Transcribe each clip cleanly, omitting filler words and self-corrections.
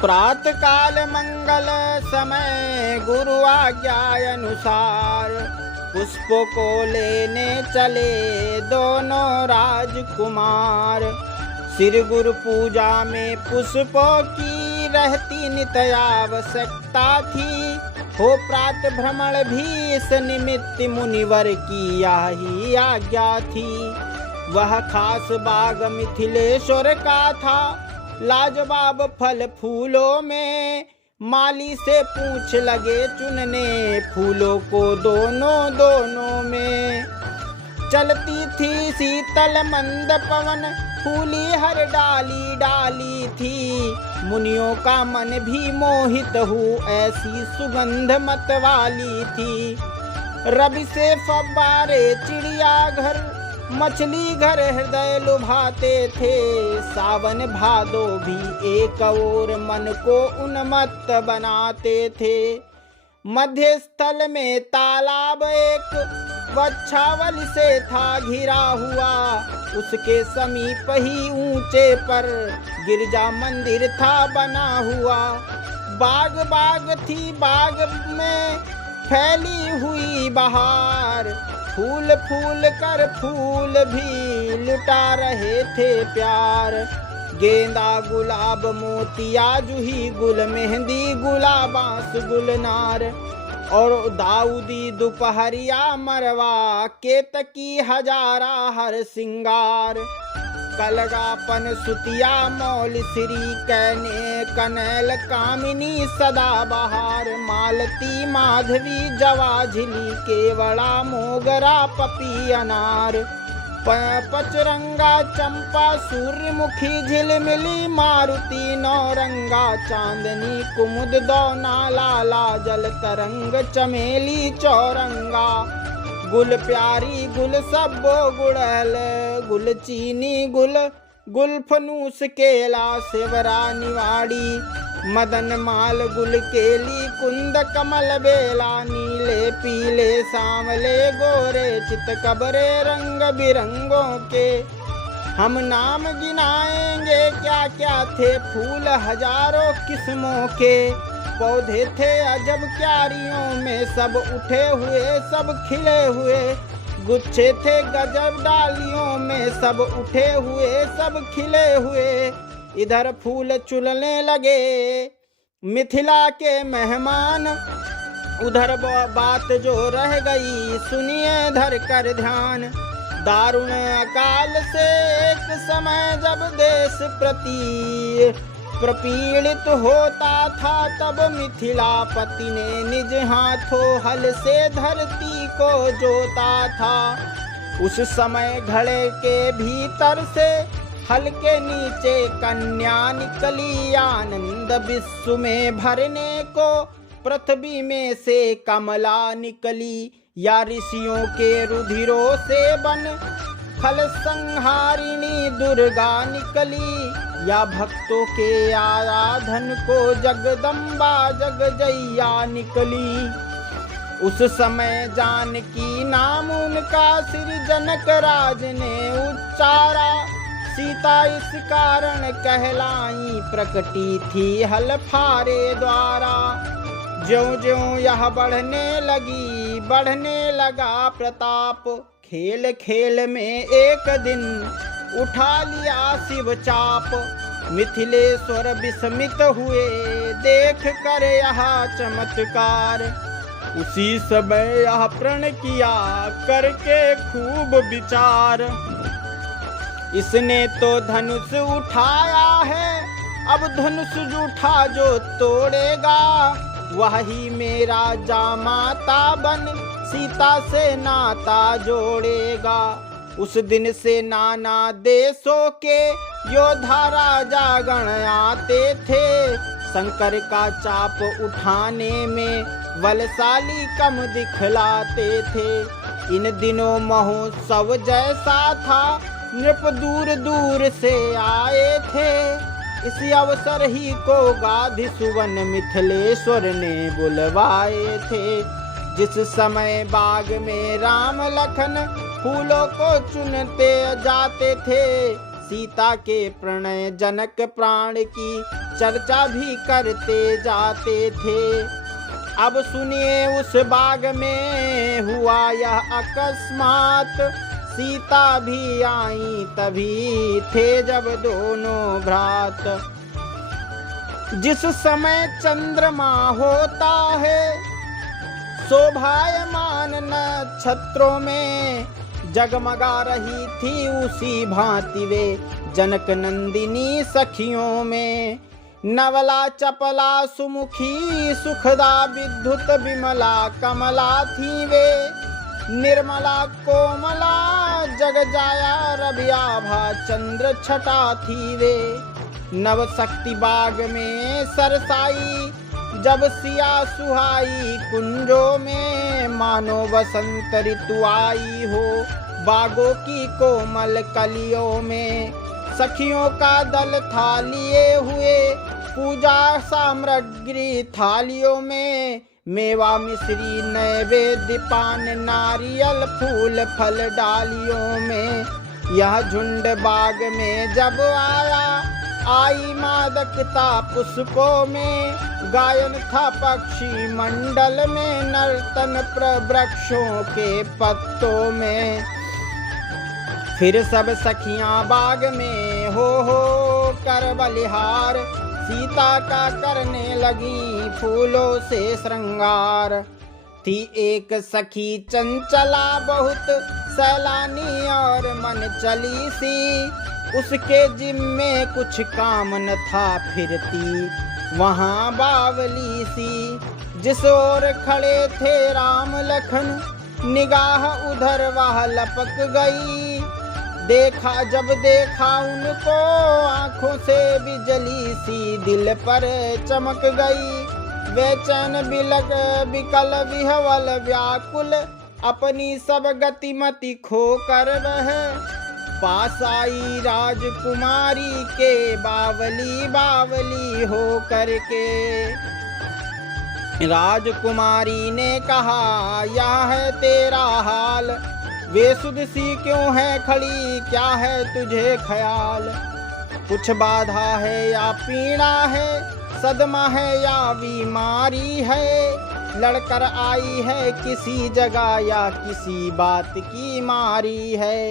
प्रातः काल मंगल समय गुरु आज्ञा अनुसार पुष्पों को लेने चले दोनों राजकुमार। श्री गुरु पूजा में पुष्पों की रहती नित आवश्यकता थी। हो प्रातः भ्रमण भी इस निमित्त मुनिवर की यही आज्ञा थी। वह खास बाग मिथिलेश्वर का था, लाजवाब फल फूलों में। माली से पूछ लगे चुनने फूलों को दोनों में। चलती थी शीतल मंद पवन, फूली हर डाली थी। मुनियों का मन भी मोहित हो, ऐसी सुगंध मत वाली थी। रवि से फव्वारे चिड़िया घर, मछली घर हृदय लुभाते थे। सावन भादो भी एक और मन को उन्मत्त बनाते थे। मध्य स्थल में तालाब एक वृक्षावल से था घिरा हुआ। उसके समीप ही ऊंचे पर गिरजा मंदिर था बना हुआ। बाग थी, बाग में फैली हुई बहार। फूल कर फूल भी लुटा रहे थे प्यार। गेंदा गुलाब मोतिया जूही गुल, मेहंदी गुलाबांस गुलनार। और दाऊदी दोपहरिया मरवा, केतकी हजारा हर सिंगार। कलगापन सुतिया मौल श्री कहने कनैल कामिनी सदा बहार। मालती माधवी जवा झिली, केवड़ा मोगरा पपी अनार। पचरंगा चंपा सूर्यमुखी झिलमिली, मारुति नौरंगा चांदनी कुमुद दौना लाला जल तरंग चमेली चौरंगा। गुल प्यारी गुल सब्बो गुड़हल, गुल चीनी गुल फनूस केला सेवरा निवाड़ी। मदन माल गुल केली कुंद कमल बेला, नीले पीले सांवले गोरे चित कबरे रंग बिरंगों के। हम नाम गिनाएंगे क्या क्या थे फूल हजारों किस्मों के। पौधे थे अजब क्यारियों में सब उठे हुए सब खिले हुए। गुच्छे थे गजब डालियों में सब उठे हुए सब खिले हुए। इधर फूल चुलने लगे मिथिला के मेहमान, उधर बात जो रह गई सुनिए धर कर ध्यान। दारुण अकाल से एक समय जब देश प्रपीड़ित होता था, तब मिथिलापति ने निज हाथों हल से धरती को जोता था। उस समय घड़े के भीतर से हल के नीचे कन्या निकली, आनंद विश्व में भरने को पृथ्वी में से कमला निकली। या ऋषियों के रुधिरों से बन खल संहारिणी दुर्गा निकली, या भक्तों के आराधन को जगदम्बा जगजैया निकली। उस समय जानकी नाम उनका श्री जनक राज ने उच्चारा। सीता इस कारण कहलाई प्रकटी थी हलफारे द्वारा। ज्यों यह बढ़ने लगा प्रताप, खेल खेल में एक दिन उठा लिया शिव चाप। मिथिलेश्वर विस्मित हुए देख कर यह चमत्कार। उसी समय यह प्रण किया करके खूब विचार। इसने तो धनुष उठाया है, अब धनुष जूठा जो तोड़ेगा, वही मेरा जामाता बन सीता से नाता जोड़ेगा। उस दिन से नाना देशों के योद्धा राजा गण आते थे। शंकर का चाप उठाने में बलशाली कम दिखलाते थे। इन दिनों महोत्सव जैसा था, नृप दूर दूर से आए थे। इस अवसर ही को गाधि सुवन मिथिलेश्वर ने बुलवाए थे। जिस समय बाग में राम लखन फूलों को चुनते जाते थे, सीता के प्रणय जनक प्राण की चर्चा भी करते जाते थे। अब सुनिए उस बाग में हुआ यह अकस्मात, सीता भी आई तभी थे जब दोनों भ्रात। जिस समय चंद्रमा होता है शोभायमान नक्षत्रों में, जगमगा रही थी उसी भांति वे जनक नंदिनी सखियों में। नवला चपला सुमुखी सुखदा विद्युत विमला कमला थी वे, निर्मला कोमला जग जाया रवियाभा चंद्र छटा थी वे। नव शक्ति बाग में सरसाई जब सिया सुहाई कुंजों में, मानो बसंत ऋतु आई हो बागों की कोमल कलियों में। सखियों का दल था लिए हुए पूजा सामग्री थालियों में, मेवा मिश्री नैवेद्य पान नारियल फूल फल डालियों में। यह झुंड बाग में जब आया आई मादकता पुष्पों में, गायन था पक्षी मंडल में नर्तन वृक्षों के पत्तों में। फिर सब सखियां बाग में हो कर बलिहार, सीता का करने लगी फूलों से श्रृंगार। थी एक सखी चंचला बहुत सैलानी और मन चली सी, उसके जिम्मे कुछ काम न था फिरती वहाँ बावली सी। जिस ओर खड़े थे राम लखन निगाह उधर वह लपक गई, जब देखा उनको आंखों से बिजली सी दिल पर चमक गई। बेचैन बिलक बिकल विहवल व्याकुल अपनी सब गतिमति खो कर वह पास आई राजकुमारी के बावली हो करके। राजकुमारी ने कहा यह है तेरा हाल, वे सुदसी क्यों है खड़ी क्या है तुझे ख्याल। कुछ बाधा है या पीड़ा है, सदमा है या बीमारी है, लड़कर आई है किसी जगह या किसी बात की मारी है।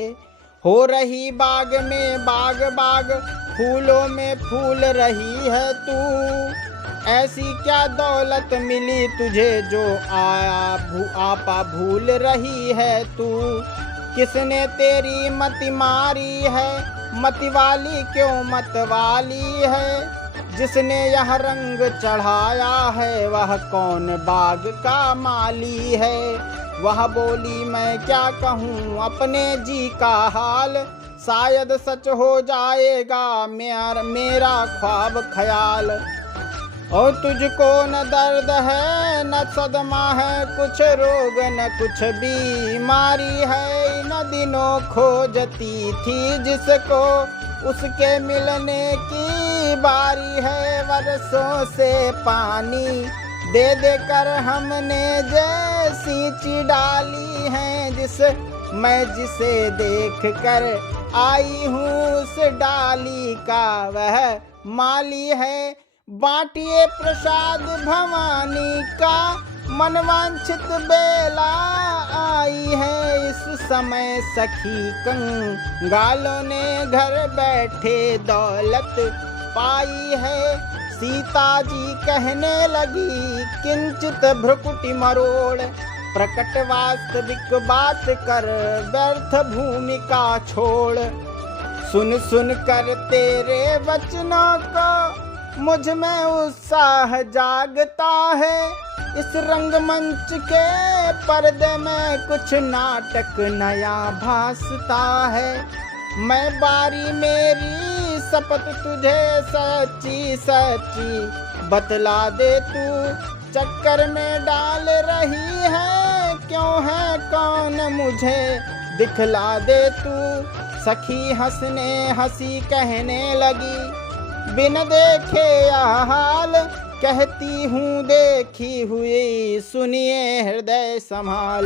हो रही बाग में बाग फूलों में फूल रही है तू, ऐसी क्या दौलत मिली तुझे जो आपा भूल रही है तू। किसने तेरी मति मारी है, मतवाली क्यों मतवाली है। जिसने यह रंग चढ़ाया है वह कौन बाग का माली है। वह बोली मैं क्या कहूँ अपने जी का हाल, शायद सच हो जाएगा मेरा ख्वाब ख्याल। और तुझको न दर्द है न सदमा है, कुछ रोग न कुछ बीमारी है। इन दिनों खोजती थी जिसको उसके मिलने की बारी है। वर्षों से पानी दे कर हमने जैसी डाली है, जिसे देख कर आई हूँ उस डाली का वह माली है। बाटिए प्रसाद भवानी का मनवांछित बेला आई है। इस समय सखी कंगालों ने घर बैठे दौलत पाई है। सीता जी कहने लगी किंचित भ्रुकुटी मरोड़, प्रकट वास्तविक बात कर व्यर्थ भूमिका छोड़। सुन कर तेरे वचनों को मुझ में उत्साह जागता है। इस रंगमंच के पर्दे में कुछ नाटक नया भासता है। मैं बारी मेरी शपथ तुझे सच्ची बतला दे तू, चक्कर में डाल रही है क्यों है कौन मुझे दिखला दे तू। सखी हंसी कहने लगी बिन देखे यह हाल, कहती हूँ देखी हुई सुनिए हृदय संभाल।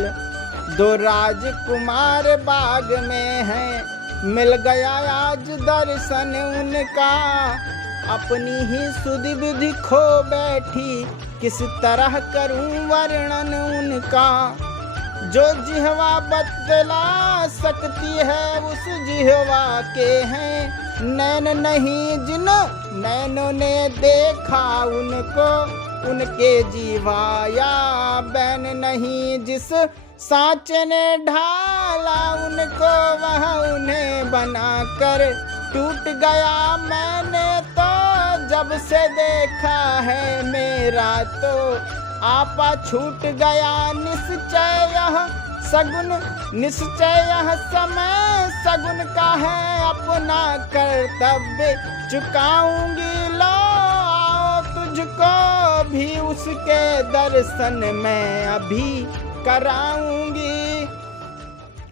दो राजकुमार बाग में हैं मिल गया आज दर्शन उनका, अपनी ही सुधि बुद्धि खो बैठी, किस तरह करूं वर्णन उनका। जो जिह्वा बतला सकती है उस जिह्वा के हैं नैन नहीं, जिन नैनों ने देखा उनको उनके जीवाया बैन नहीं। जिस सांचे ने ढाला उनको वह उन्हें बनाकर टूट गया। मैंने तो जब से देखा है मेरा तो आपा छूट गया। निश्चय यह सगुन निश्चय यह समय सगुन का है, अपना कर्तव्य चुकाऊंगी। लो आओ तुझको भी उसके दर्शन मैं अभी कराऊंगी।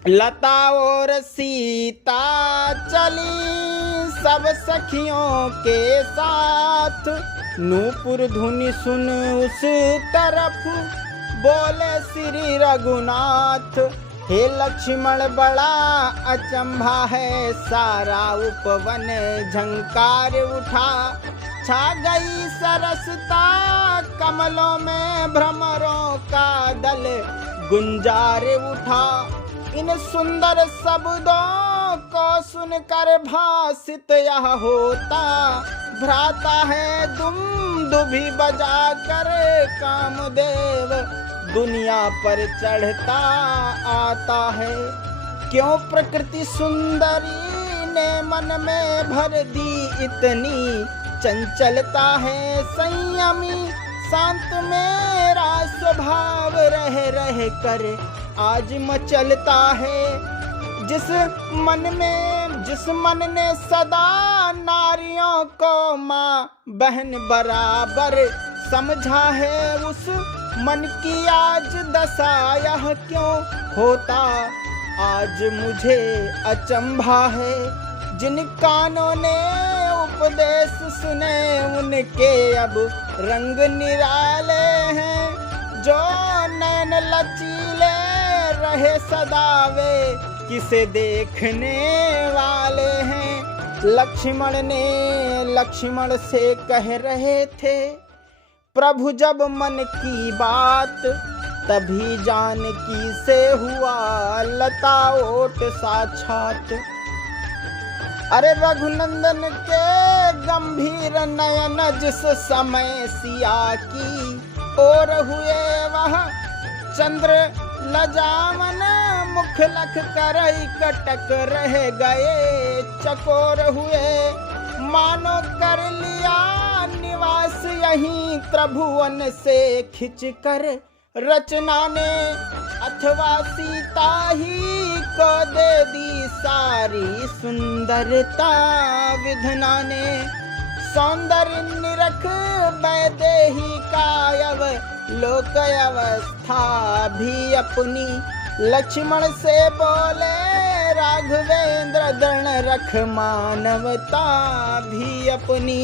लता और सीता चली सब सखियों के साथ, नूपुर धुनि सुन उस तरफ बोले श्री रघुनाथ। हे लक्ष्मण बड़ा अचंभा है, सारा उपवन झंकार उठा। छा गई सरसता कमलों में भ्रमरों का दल गुंजार उठा। इन सुंदर शब्दों को सुनकर भासित यह होता, भ्राता है दुम दुभी बजा कर कामदेव दुनिया पर चढ़ता आता है। क्यों प्रकृति सुंदरी ने मन में भर दी इतनी चंचलता है। संयमी शांत मेरा स्वभाव रह रह कर आज मचलता है। जिस मन ने सदा नारियों को माँ बहन बराबर समझा है, उस मन की आज दशा यह क्यों होता आज मुझे अचंभा है। जिन कानों ने उपदेश सुने उनके अब रंग निराले हैं, जो नैन लचीले रहे सदा वे किसे देखने वाले हैं। लक्ष्मण से कह रहे थे प्रभु जब मन की बात, तभी जानकी से हुआ लता ओट साक्षात। अरे रघुनंदन के गंभीर नयन जिस समय सिया की ओर हुए, वह चंद्र लजामन मुख लख कर कटक रह गए चकोर हुए। मानो कर लिया निवास यहीं त्रिभुवन से खिंच कर रचना ने, अथवा सीता ही को दे दी सारी सुंदरता विधना ने। सौंदर्य निरख वैदेही कायव लोक अवस्था भी अपनी। लक्ष्मण से बोले राघवेंद्र दृढ़ रख मानवता भी अपनी।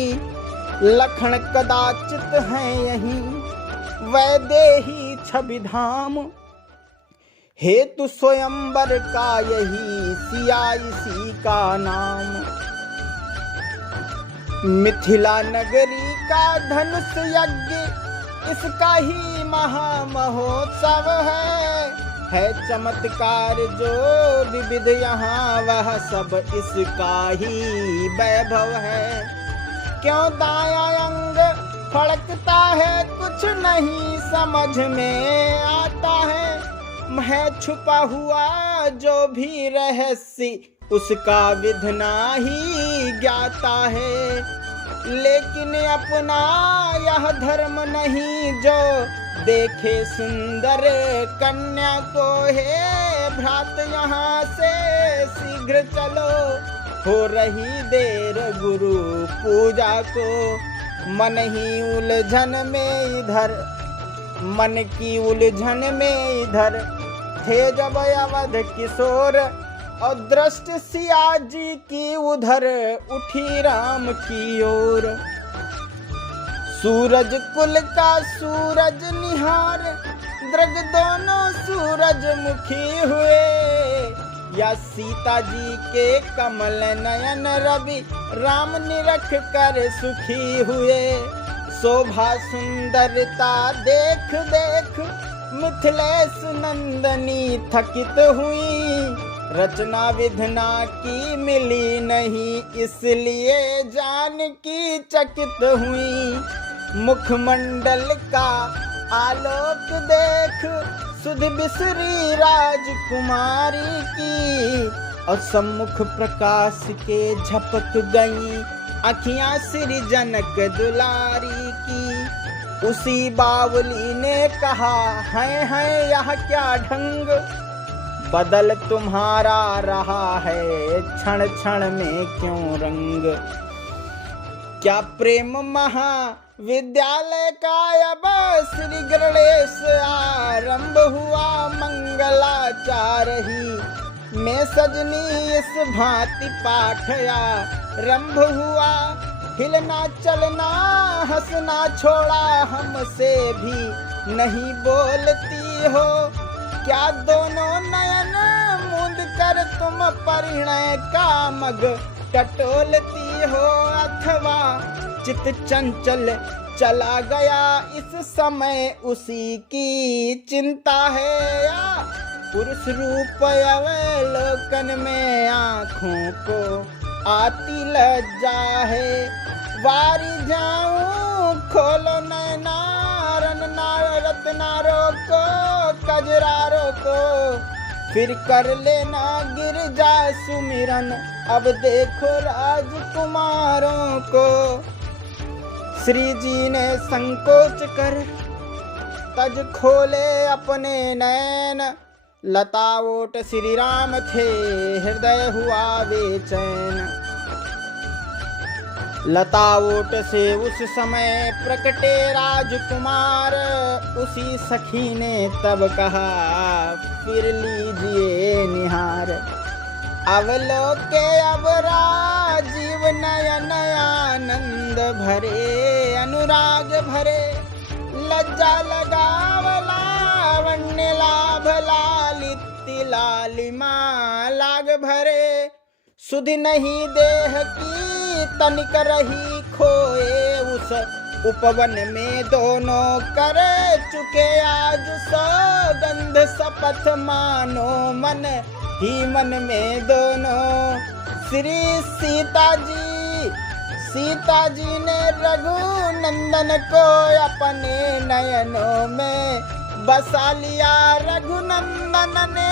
लखन कदाचित है यहीं वैदेही छवि धाम, हेतु स्वयंवर का यही सिया इसी का नाम। मिथिला नगरी का धनुष यज्ञ इसका ही महामहोत्सव है चमत्कार जो विविध यहाँ वह सब इसका ही वैभव है। क्यों दायां अंग फड़कता है कुछ नहीं समझ में आता है। मैं छुपा हुआ जो भी रहस्य उसका विधना ही ज्ञाता है। लेकिन अपना यह धर्म नहीं जो देखे सुंदर कन्या को। हे भ्रात यहाँ से शीघ्र चलो, हो रही देर गुरु पूजा को। मन की उलझन में इधर थे जब अवध किशोर, और दृष्ट सिया जी की उधर उठी राम की ओर। सूरज कुल का सूरज निहार दृग दोनों सूरज मुखी हुए। या सीता जी के कमल नयन रवि राम निरख कर सुखी हुए। शोभा सुंदरता देख देख मिथिलेश नंदनी थकित हुई। रचना विधना की मिली नहीं इसलिए जानकी चकित हुई। मुखमंडल का आलोक देख सुध बिसरी राजकुमारी की। और सम्मुख प्रकाश के झपक गई अखियां श्री जनक दुलारी की। उसी बावली ने कहा है यह क्या ढंग, बदल तुम्हारा रहा है क्षण क्षण में क्यों रंग। क्या प्रेम महाविद्यालय का अब श्री गणेश आरंभ हुआ। मंगलाचार ही में सजनी इस भांति पाठया रंभ हुआ। हिलना चलना हंसना छोड़ा हमसे भी नहीं बोलती हो। क्या दोनों नयन मूंद कर तुम परिणय का मग टटोलती हो। अथवा चित चंचल चला गया इस समय उसी की चिंता है। या पुरुष रूप अवलोकन में आँखों को आती लज्जा है। वारी जाऊं खोलो नैनारन रत्नारो को कजरारो को। फिर कर लेना गिर जा सुमिरन अब देखो राजकुमारों को। श्री जी ने संकोच कर तज खोले अपने नैन। लता ओट श्री राम थे हृदय हुआ बेचैन। लता ओट से उस समय प्रकटे राजकुमार। उसी सखी ने तब कहा फिर लीजिए निहार। अवलोके अब राजीव नयन आनंद भरे अनुराग भरे। लज्जा लगाव लावण्य लाभ लालित्य लालिमा लाग भरे। सुध नहीं देह की तनिक रही खोए उस उपवन में दोनों कर चुके आज सौगंध शपथ मानो मन ही मन में दोनों। श्री सीता जी ने रघुनंदन को अपने नयनों में बसा लिया। रघुनंदन ने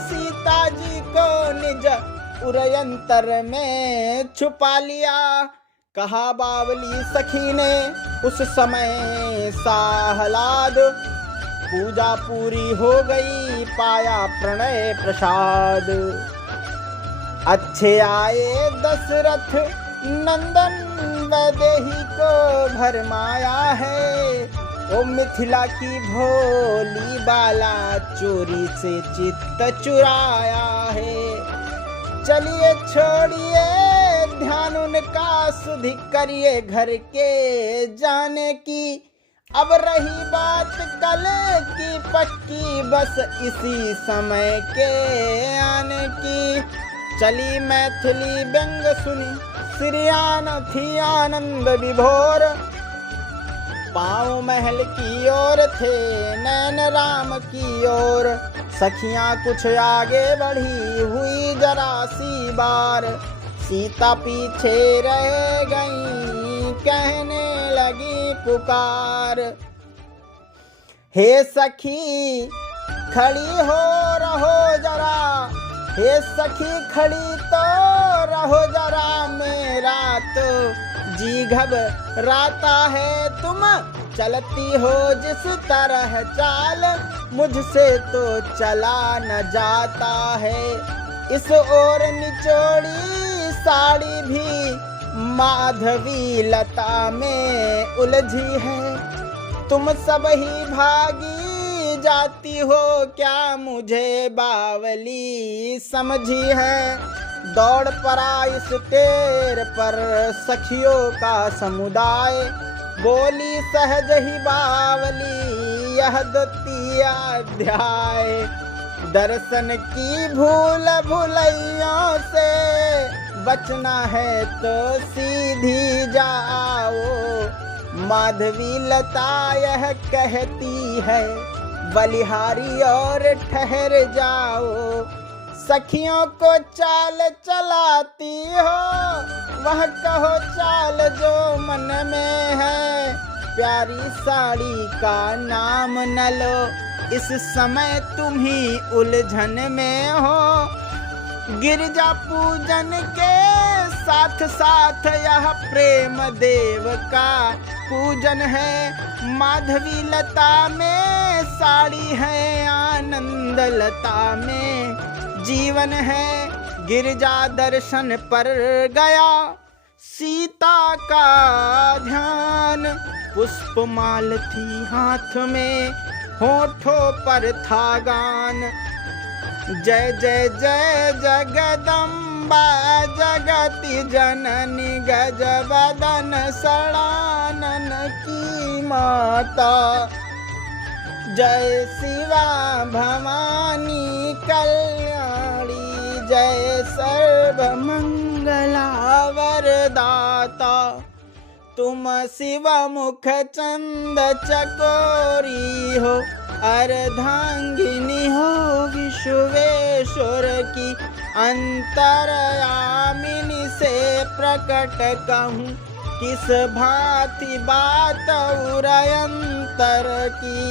सीता जी को निज उरयंतर में छुपा लिया। कहा बावली सखी ने उस समय साहलाद। पूजा पूरी हो गई पाया प्रणय प्रसाद। अच्छे आए दशरथ नंदन वैदेही को भरमाया है। ओ मिथिला की भोली बाला चोरी से चित्त चुराया है। चलिए छोड़िए ध्यान उनका सुधि करिए घर के जाने की। अब रही बात कल की पक्की बस इसी समय के आने की। चली मैथिली व्यंग सुनी श्रियान थी आनंद विभोर। पाँव महल की ओर थे नैन राम की ओर। सखियां कुछ आगे बढ़ी हुई जरा सी बार। सीता पीछे रह गई कहने लगी पुकार। हे सखी खड़ी हो रहो जरा। हे सखी खड़ी तो रहो जरा। मेरा तो जी घबराता है तुम चलती हो जिस तरह चाल। मुझसे तो चला न जाता है। इस ओर निचोड़ी साड़ी भी माधवी लता में उलझी है। तुम सब ही भागी जाती हो क्या मुझे बावली समझी है। दौड़ पड़ा इस टेर पर सखियों का समुदाय। बोली सहज ही बावली यह द्वितीय अध्याय। दर्शन की भूल भुलैयों से बचना है तो सीधी जाओ। माधवी लता यह कहती है बलिहारी और ठहर जाओ। सखियों को चाल चलाती हो वह कहो चाल जो मन में है। प्यारी साड़ी का नाम न लो इस समय तुम ही उलझन में हो। गिरजा पूजन के साथ साथ यह प्रेम देव का पूजन है। माधवी लता में साड़ी है आनंद लता में जीवन है। गिरजा दर्शन पर गया सीता का ध्यान। पुष्पमाल थी हाथ में होठों पर था गान। जय जय जय जगदम्बा जगति जननी गजबदन सड़ानन की माता। जय शिवा भवानी कल्याणी जय सर्व मंगला वरदाता। तुम शिव मुख चंद चकोरी हो अर्धांगिनी हो विश्वेश्वर की। अंतर्यामिनी से प्रकट कहूँ किस भांति बात उरयंतर की।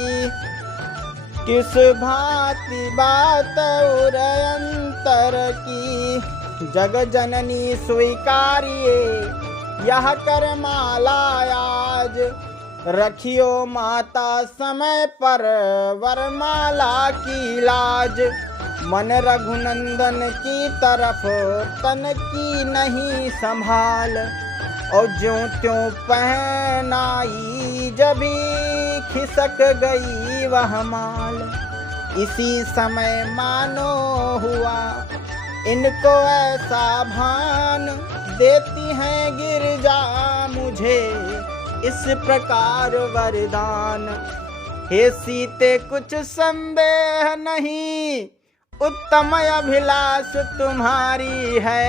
किस भांति बात उरयंतर की। जग जननी स्वीकारिए यह कर माला आज। रखियो माता समय पर वरमाला की लाज। मन रघुनंदन की तरफ तन की नहीं संभाल। और ज्यों त्यों पहनाई जभी खिसक गई वह माल। इसी समय मानो हुआ इनको ऐसा भान। देती हैं गिरजा मुझे इस प्रकार वरदान। हे सीते कुछ संदेह नहीं उत्तम अभिलाष तुम्हारी है।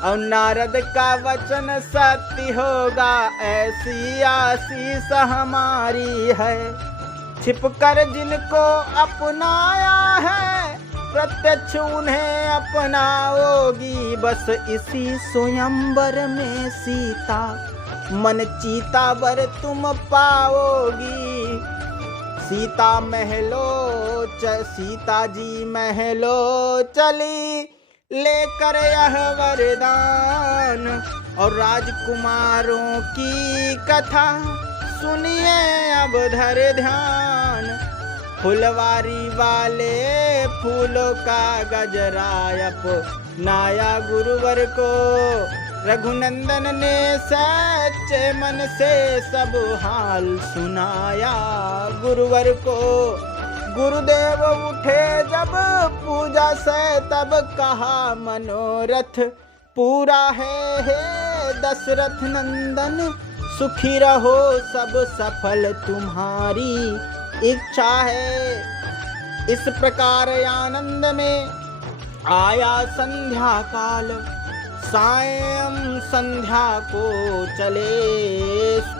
और नारद का वचन सत्य होगा ऐसी आशीष हमारी है। छिपकर जिनको अपनाया है प्रत्यक्ष उन्हें अपनाओगी। बस इसी स्वयंवर में सीता मन चीता वर तुम पाओगी। सीता जी महलो चली लेकर यह वरदान। और राजकुमारों की कथा सुनिए अब धर ध्यान। फुलवारी वाले फूलों का गजरायप नाया गुरुवर को। रघुनंदन ने सच्चे मन से सब हाल सुनाया गुरुवर को। गुरुदेव उठे जब पूजा से तब कहा मनोरथ पूरा है हे दशरथ नंदन। सुखी रहो सब सफल तुम्हारी इच्छा है। इस प्रकार आनंद में आया संध्या काल। सायं संध्या को चले